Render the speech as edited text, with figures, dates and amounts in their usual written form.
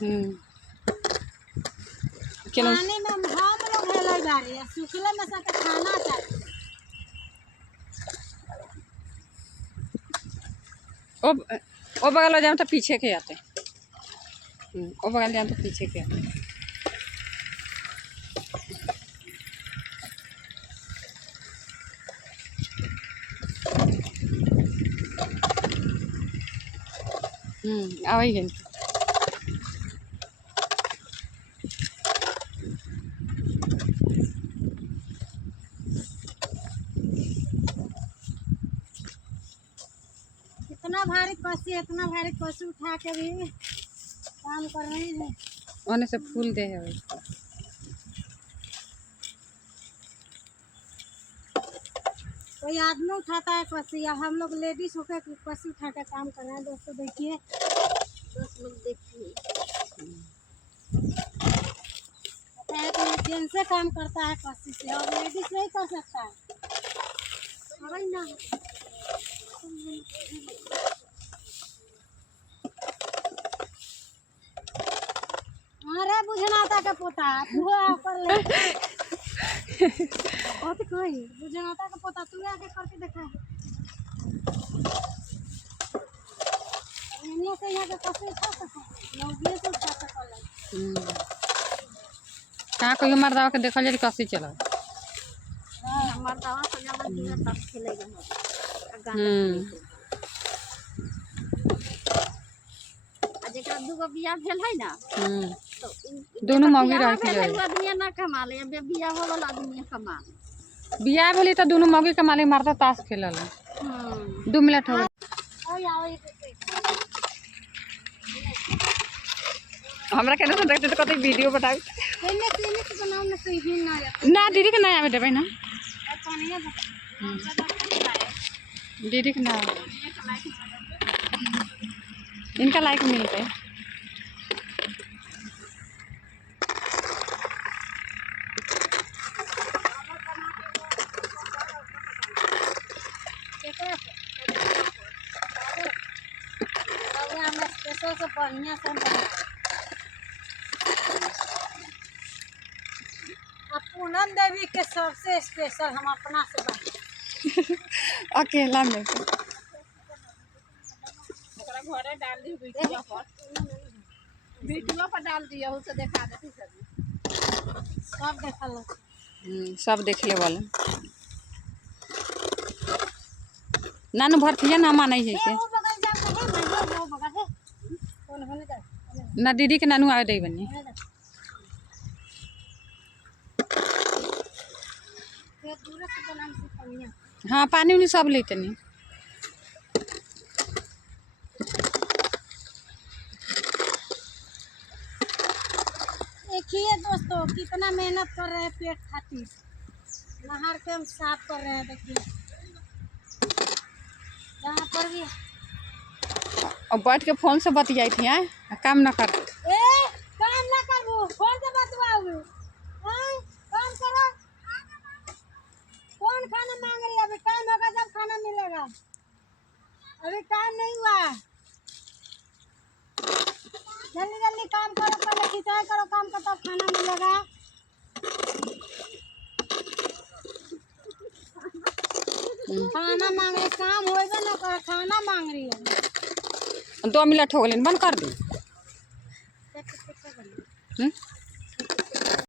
पानी में हम लोग हेले जा रही है, सूखले में सब खाना चाहिए। ओ बगल हो जाए तो पीछे के आते, ओ बगल जाए तो पीछे के आते। आवाई गई इतना भारी कसी उठा के भी काम कर रहे हैं। ओने से फूल दे है कोई आदमी उठाता है कसी, या हम लोग लेडीज होकर कसी उठा कर काम कर रहे हैं। दोस्तों देखिए, दोस्त लोग देखिए, जेंट्स से काम करता है कसी से, और लेडीज नहीं कर सकता है ना। अरे बुझनाता का पोता तू कर ले और तो कोई बुझनाता का पोता तू आके करके देखा है। से यहाँ के कैसे उठा सको, नौगिए से उठा सकल। कहाँ कोई मर्दावा के देखल जाए कैसे चला। मर्दावा से जब दिया तब खेलेगा। जेकरा दूगो बियाह भेल है ना, तो दोनों मौगी रह के आदमी ना कमा ले, बियाह हो वाला आदमी कमा ले। बियाह भेली तो दोनों मौगी कमा ले, मरता ताश खेलल 2 मिनट हो हमरा केना से देखते तो कतई वीडियो बताई ना दीदी के ना आवे देबै ना, दीदी के ना इनका लाइक मिलते। बढ़िया से पूनम देवी के सबसे स्पेशल हम अपना से बात अकेला में घरे डाल दी वीडियो पर डाल दिया, उसे देखा देती सब देखल सब देखले वाले नानू भरतिया ना माने है के ना दीदी के नानू आवे दे बनी। हाँ पानी उनी सब लेते नहीं। देखिए दोस्तों कितना मेहनत कर रहे हैं पेट खातिर, नहर के हम साफ कर रहे हैं। देखिए यहाँ पर भी और बैठ के फोन से बतियाई थी काम न कर काम ना करू, फोन से बतवाओ काम करो। कौन खाना मांग रही है? अभी टाइम होगा जब खाना मिलेगा, अभी टाइम नहीं हुआ। जल्दी जल्दी काम करो, पहले खिंचाई करो काम का, तब खाना मिलेगा। खाना मांग रही, काम होगा ना कर, खाना मांग रही है। 2 मिनट हो गए बंद कर दी।